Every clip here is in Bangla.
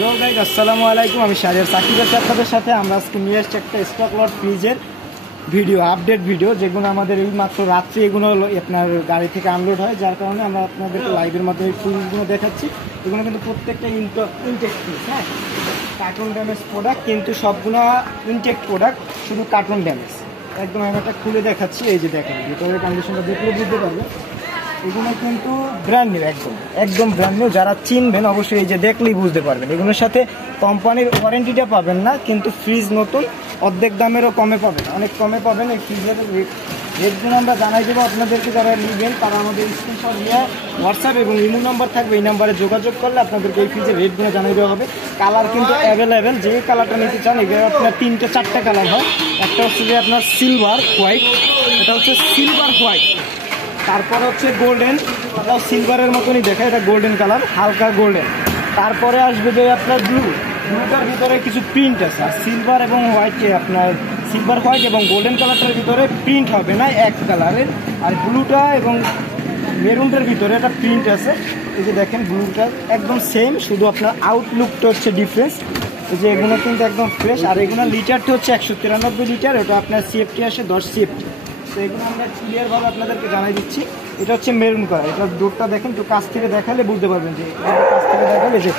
হ্যালো গাইস, আসসালামু আলাইকুম। আমি শাহরিয়ার সাকিব আছি আপনাদের সাথে। আমরা আজকে নিয়ে এসেছি একটা স্টক লট ফ্রিজের ভিডিও, আপডেট ভিডিও, যেগুলো আমাদের এই মাত্র রাত্রে এগুলো আপনার গাড়ি থেকে আনলোড হয়, যার কারণে আমরা আপনাদেরকে লাইভের মাধ্যমে ফ্রিজগুলো দেখাচ্ছি। এগুলো কিন্তু প্রত্যেকটা ইনটেক ফ্রিজ, হ্যাঁ, কার্টুন ড্যামেজ প্রোডাক্ট, কিন্তু সবগুলো ইনটেক প্রোডাক্ট, শুধু কার্টুন ড্যামেজ। একদম আমি একটা খুলে দেখাচ্ছি, এই যে দেখেন ভিতরের কন্ডিশনটা দেখলে বুঝতে পারবেন। এগুলো কিন্তু ব্র্যান্ড নিউ, একদম ব্র্যান্ড নিউ। যারা চিনবেন অবশ্যই এই যে দেখলেই বুঝতে পারবেন। এগুলোর সাথে কোম্পানির ওয়ারেন্টিটা পাবেন না, কিন্তু ফ্রিজ নতুন, অর্ধেক দামেরও কমে পাবেন, অনেক কমে পাবেন। এই ফ্রিজের রেটগুলো আমরা জানাই দেবো আপনাদেরকে। যারা নেবেন তারা আমাদের স্ক্রিনশট নিয়ে হোয়াটসঅ্যাপ এবং ইমো নাম্বার থাকবে, এই নাম্বারে যোগাযোগ করলে আপনাদেরকে এই ফ্রিজের রেটগুলো জানিয়ে দেওয়া হবে। কালার কিন্তু অ্যাভেলেবেল, যে কালারটা নিতে চান এগুলো আপনার 3-4টা কালার হয়। একটা হচ্ছে যে আপনার সিলভার হোয়াইট, এটা হচ্ছে সিলভার হোয়াইট, তারপরে হচ্ছে গোল্ডেন, এটাও সিলভারের মতনই দেখা, এটা গোল্ডেন কালার, হালকা গোল্ডেন। তারপরে আসবে যে আপনার ব্লুটার ভিতরে কিছু প্রিন্ট আছে। আর সিলভার এবং হোয়াইটে আপনার সিলভার হোয়াইট এবং গোল্ডেন কালারটার ভিতরে প্রিন্ট হবে না এক কালারের। আর ব্লুটা এবং মেরুনটার ভিতরে একটা প্রিন্ট আছে। এই যে দেখেন ব্লুটা একদম সেম, শুধু আপনার আউটলুকটা হচ্ছে ডিফারেন্স। এই যে এগুলো কিন্তু একদম ফ্রেশ। আর এগুলো লিটারটা হচ্ছে 193 লিটার, ওটা আপনার সিএফটি আসে 10 সিএফটি। তো এগুলো আমরা ক্লিয়ারভাবে আপনাদেরকে জানাই দিচ্ছি। এটা হচ্ছে মেরুন কালার, এটা ডোরটা দেখেন, একটু কাছ থেকে দেখালে বুঝতে পারবেন যে কাছ থেকে দেখালে যে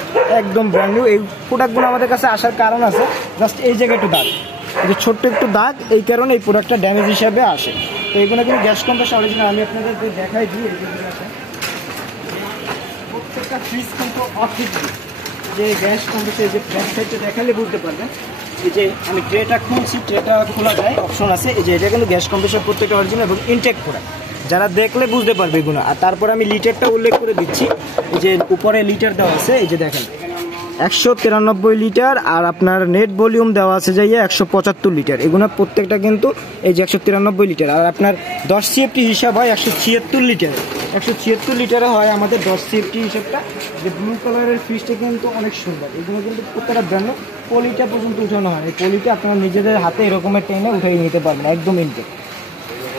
একদম ব্র্যান্ড নিউ। এই প্রোডাক্টগুলো আমাদের কাছে আসার কারণ আছে, জাস্ট এই জায়গায় একটু দাগ, এই যে ছোট্ট একটু দাগ, এই কারণে এই প্রোডাক্টটা ড্যামেজ হিসাবে আসে। তো এগুলো কিন্তু গ্যাস কম্প্রেসার অরিজিনাল, আমি আপনাদেরকে দেখাই দিই। প্রত্যেকটা ফ্রিজ কিন্তু অথেন্টিক, যে গ্যাস কম্প্রেসার যে ব্যাক সাইডটা দেখালে বুঝতে পারবেন। এই যে আমি ট্রেটা খুলছি, ট্রেটা খোলা যায়, অপশন আছে। এই যে এটা কিন্তু গ্যাস কম্প্রেসার প্রত্যেকটা অরিজিনাল এবং ইনটেক প্রোডাক্ট, যারা দেখলে বুঝতে পারবে এগুলো। আর তারপরে আমি লিটারটা উল্লেখ করে দিচ্ছি, এই যে উপরে লিটার দেওয়া আছে, এই যে দেখেন 193 লিটার। আর আপনার নেট ভলিউম দেওয়া আছে যাইয়ে 175 লিটার। এগুলো প্রত্যেকটা কিন্তু এই যে 193 লিটার। আর আপনার 10 সিএফটি হিসাব হয় 176 লিটার, 176 লিটারে হয় আমাদের 10 সিএফটি হিসাবটা। যে ব্লু কালারের ফ্রিজটা কিন্তু অনেক সুন্দর। এগুলো কিন্তু প্রত্যেকটা ব্র্যান্ড, পলিটা পর্যন্ত উঠানো হয়। এই পলিটা আপনারা নিজেদের হাতে এরকমের টেনে উঠিয়ে নিতে পারবেন, একদম ইনটেক।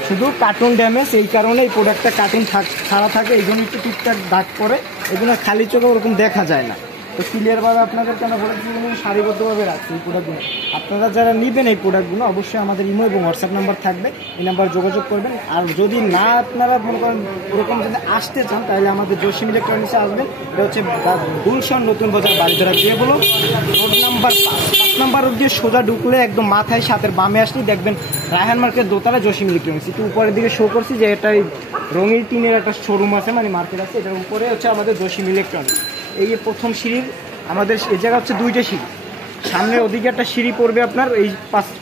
শুধু কার্টুন ড্যামেজ, এই কারণে এই প্রোডাক্টটা কার্টুন ছাড়া থাকে, এই জন্য একটু টুকটাক দাগ পরে, এগুলো খালি চোখে ওরকম দেখা যায় না। তো ক্লিয়ারভাবে আপনাদের কেন প্রোডাক্টগুলো সারিবদ্ধভাবে রাখছি এই প্রোডাক্টগুলো। আপনারা যারা নেবেন এই প্রোডাক্টগুলো অবশ্যই আমাদের ইমো এবং হোয়াটসঅ্যাপ নাম্বার থাকবে, এই নাম্বার যোগাযোগ করবেন। আর যদি না আপনারা মনে করেন ওরকম যদি আসতে চান, তাহলে আমাদের জসিম ইলেকট্রনিক্সে আসবেন। এটা হচ্ছে গুলশান নতুন বাজার, বাড়িধারা বলো রোড নাম্বার 5 নাম্বার রোড দিয়ে সোজা ঢুকলে একদম মাথায় সাথের বামে আসলেই দেখবেন রায়হান মার্কেট দোতলা জসিম ইলেকট্রনিক্স। একটু উপরের দিকে শো করছি যে এটা রঙিন টিনের একটা শোরুম আছে, মানে মার্কেট আছে, এটার উপরে হচ্ছে আমাদের জসিম ইলেকট্রনিক্স। এই যে প্রথম সিঁড়ির আমাদের এই জায়গা হচ্ছে 2টা সিঁড়ি, সামনের ওদিকে একটা সিঁড়ি পড়বে আপনার, এই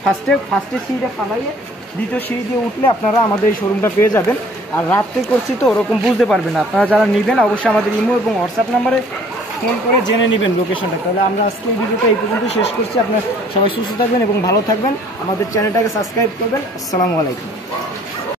ফার্স্টের সিঁড়িটা ফালাইয়ে দ্বিতীয় সিঁড়ি দিয়ে উঠলে আপনারা আমাদের এই শোরুমটা পেয়ে যাবেন। আর রাত্রে করছি তো ওরকম বুঝতে পারবেন না। আপনারা যারা নেবেন অবশ্যই আমাদের ইমো এবং হোয়াটসঅ্যাপ নাম্বারে ফোন করে জেনে নেবেন লোকেশনটা। তাহলে আমরা আজকের ভিডিওটা এই পর্যন্ত শেষ করছি। আপনারা সবাই সুস্থ থাকবেন এবং ভালো থাকবেন, আমাদের চ্যানেলটাকে সাবস্ক্রাইব করবেন। আসসালামু আলাইকুম।